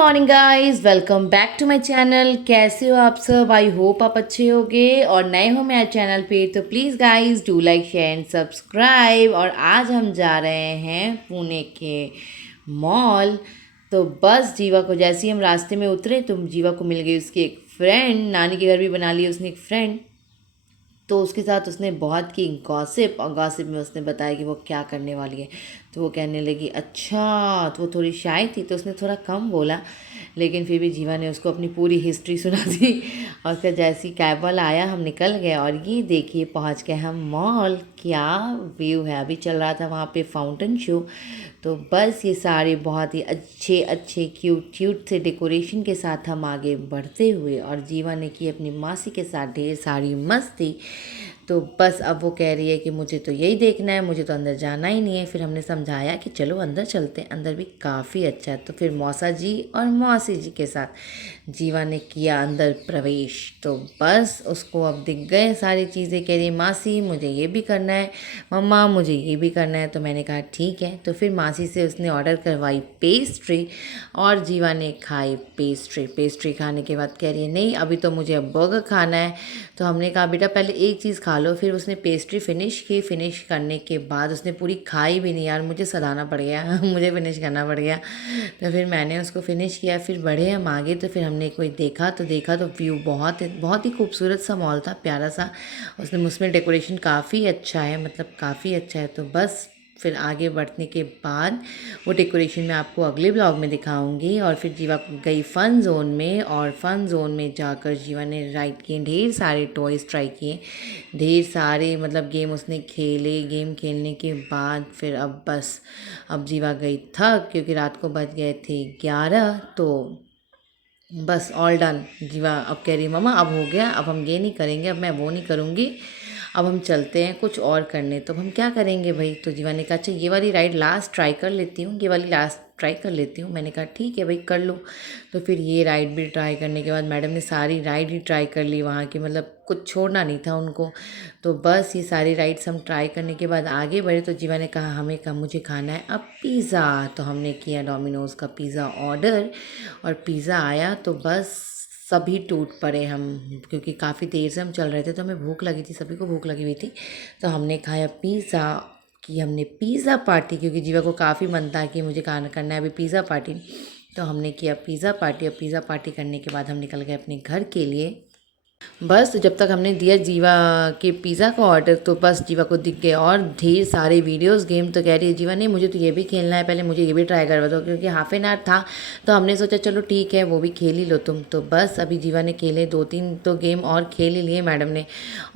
Morning guys, welcome back to my channel. कैसे हो आप सब? आई होप आप अच्छे होगे और नए हो मेरे चैनल पे तो please guys do like share and subscribe. और आज हम जा रहे हैं पुणे के मॉल। तो बस जीवा को जैसे ही हम रास्ते में उतरे तो जीवा को मिल गई उसकी एक फ्रेंड। नानी के घर भी बना ली उसने एक फ्रेंड। तो उसके साथ उसने बहुत की गॉसिप, और गॉसिप में उसने बताया कि वो क्या करने वाली है। तो वो कहने लगी अच्छा, तो वो थोड़ी शाय थी तो उसने थोड़ा कम बोला, लेकिन फिर भी जीवा ने उसको अपनी पूरी हिस्ट्री सुना दी। और फिर जैसे ही कैब वाला आया हम निकल गए। और ये देखिए पहुंच गए हम मॉल। क्या व्यू है! अभी चल रहा था वहाँ पे फाउंटेन शो। तो बस ये सारे बहुत ही अच्छे अच्छे क्यूट क्यूट से डेकोरेशन के साथ हम आगे बढ़ते हुए, और जीवा ने की अपनी मासी के साथ ढेर सारी मस्ती। तो बस अब वो कह रही है कि मुझे तो यही देखना है, मुझे तो अंदर जाना ही नहीं है। फिर हमने समझाया कि चलो अंदर चलते हैं, अंदर भी काफ़ी अच्छा है। तो फिर मौसा जी और मौसी जी के साथ जीवा ने किया अंदर प्रवेश। तो बस उसको अब दिख गए सारी चीज़ें। कह रही मासी मुझे ये भी करना है, मम्मा मुझे ये भी करना है। तो मैंने कहा ठीक है। तो फिर मासी से उसने ऑर्डर करवाई पेस्ट्री, और जीवा ने खाई पेस्ट्री। पेस्ट्री खाने के बाद कह रही है नहीं अभी तो मुझे अब बर्गर खाना है। तो हमने कहा बेटा पहले एक चीज़ खा लो। फिर उसने पेस्ट्री फिनिश की। फिनिश करने के बाद उसने पूरी खाई भी नहीं, यार मुझे सधाना पड़ गया मुझे फिनिश करना पड़ गया। तो फिर मैंने उसको फिनिश किया। फिर बढ़े हम आगे। तो फिर हमने कोई देखा तो व्यू बहुत बहुत ही खूबसूरत सा मॉल था, प्यारा सा। उसमें डेकोरेशन काफ़ी अच्छा है, मतलब काफ़ी अच्छा है। तो बस फिर आगे बढ़ने के बाद वो डेकोरेशन मैं आपको अगले ब्लॉग में दिखाऊंगी। और फिर जीवा गई फ़न ज़ोन में, और फ़न ज़ोन में जाकर जीवा ने राइड किए, ढेर सारे टॉयज़ ट्राई किए, ढेर सारे मतलब गेम उसने खेले। गेम खेलने के बाद फिर अब जीवा गई थक, क्योंकि रात को बज गए थे 11। तो बस ऑल डन। जीवा अब कह रही मम्मा अब हो गया, अब हम ये नहीं करेंगे, अब मैं वो नहीं करूँगी, अब हम चलते हैं कुछ और करने। तो अब हम क्या करेंगे भाई? तो जीवा ने कहा अच्छा ये वाली राइड लास्ट ट्राई कर लेती हूँ, ये वाली लास्ट ट्राई कर लेती हूँ। मैंने कहा ठीक है भाई कर लो। तो फिर ये राइड भी ट्राई करने के बाद मैडम ने सारी राइड ही ट्राई कर ली वहाँ की, मतलब कुछ छोड़ना नहीं था उनको। तो बस ये सारी राइड्स हम ट्राई करने के बाद आगे बढ़े। तो जीवा ने कहा हमें कहा मुझे खाना है अब पिज़्ज़ा। तो हमने किया डोमिनोज़ का पिज़्ज़ा ऑर्डर, और पिज़्ज़ा आया। तो बस सभी टूट पड़े हम, क्योंकि काफ़ी देर से हम चल रहे थे तो हमें भूख लगी थी, सभी को भूख लगी हुई थी। तो हमने खाया पिज़्ज़ा, कि हमने पिज़्ज़ा पार्टी, क्योंकि जीवा को काफ़ी मन था कि मुझे खाना करना है अभी पिज़्ज़ा पार्टी। तो हमने किया पिज़्ज़ा पार्टी। और पिज़्ज़ा पार्टी करने के बाद हम निकल गए अपने घर के लिए। बस जब तक हमने दिया जीवा के पिज़्ज़ा का ऑर्डर, तो बस जीवा को दिख गए और ढेर सारे वीडियोस गेम। तो कह रही है जीवा नहीं मुझे तो ये भी खेलना है, पहले मुझे ये भी ट्राई करवा दो, क्योंकि हाफ एन आवर था। तो हमने सोचा चलो ठीक है वो भी खेल ही लो तुम। तो बस अभी जीवा ने खेले 2-3 तो गेम और खेल ही लिए मैडम ने।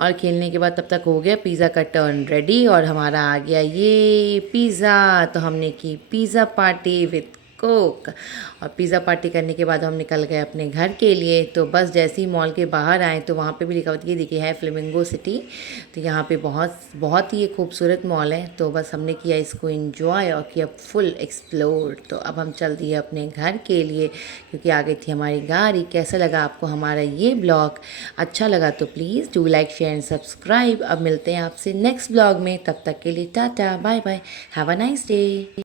और खेलने के बाद तब तक हो गया पिज़्ज़ा का टर्न रेडी, और हमारा आ गया ये पिज़्ज़ा। तो हमने की पिज़्ज़ा पार्टी विथ कोक। और पिज़्ज़ा पार्टी करने के बाद हम निकल गए अपने घर के लिए। तो बस जैसे ही मॉल के बाहर आए तो वहाँ पे भी लिखा हुआ था, ये देखिए है फ्लेमिंगो सिटी। तो यहाँ पे बहुत बहुत ही एक खूबसूरत मॉल है। तो बस हमने किया इसको एंजॉय और किया फुल एक्सप्लोर। तो अब हम चल दिए अपने घर के लिए, क्योंकि आ गई थी हमारी गाड़ी। कैसा लगा आपको हमारा ये ब्लॉग? अच्छा लगा तो please do like share and subscribe. अब मिलते हैं आपसे नेक्स्ट ब्लॉग में, तब तक के लिए tata bye bye, have a nice day.